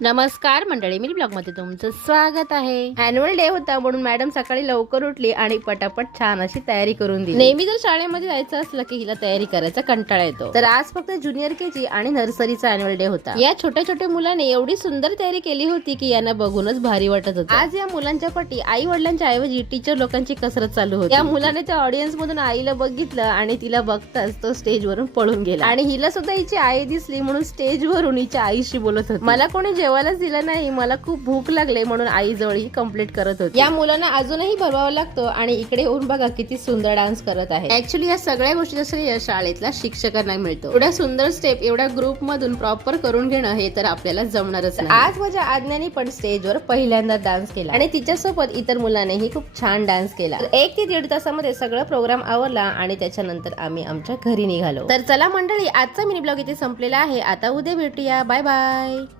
नमस्कार मंडळी, मी ब्लॉग मध्ये तुमचं स्वागत आहे। अॅन्युअल डे होता म्हणून मॅडम सकाळी लवकर उठली आणि पटापट छान अशी तयारी करून दिली। नेहमी जर शाळेमध्ये जायचं असलं की हिला तयारी करायचा कंटाळा येतो, तर आज फक्त ज्युनियर केजी आणि नर्सरीचा अॅन्युअल डे होता। या छोट्या छोट्या मुलाने एवढी सुंदर तयारी केली होती की यांना बघूनच भारी वाटत होतं। आज या मुलांच्या पाठी आई वडिलांच्या ऐवजी टीचर लोकांची कसरत चालू होती। या मुलाने त्या ऑडियन्स मधून आईला बघितलं आणि तिला बघताच तो स्टेज वरून पळून गेला आणि हिला सुद्धा हिची आई दिसली म्हणून स्टेज वरून हिच्या आईशी बोलत होती। मला कोणी जेवायलाच दिलं नाही, मला खूप भूक लागले म्हणून आई जवळ ही कंप्लीट करत होती। या मुलांना अजूनही भरवावा लागतो आणि इकडे येऊन बघा किती सुंदर डान्स करत आहे। ऍक्च्युली या सगळ्या गोष्टीचं श्रेय शाळेतल्या शिक्षकांना मिळतो। एवढ्या सुंदर स्टेप एवढ्या ग्रुप मधून प्रॉपर करून घेणं हे तर आपल्याला जमणारच नाही। आज माझ्या आज्ञाने पण स्टेजवर पहिल्यांदा डान्स केला आणि तिच्यासोबत इतर मुलांनीही खूप छान डान्स केला। 1 ते 1.5 तासामध्ये सगळं प्रोग्राम आवरला आणि त्याच्यानंतर आम्ही आमच्या घरी निघालो। तर चला मंडळी, आजचा मिनी ब्लॉग इथे संपलेला आहे। आता उद्या भेटूया, बाय बाय।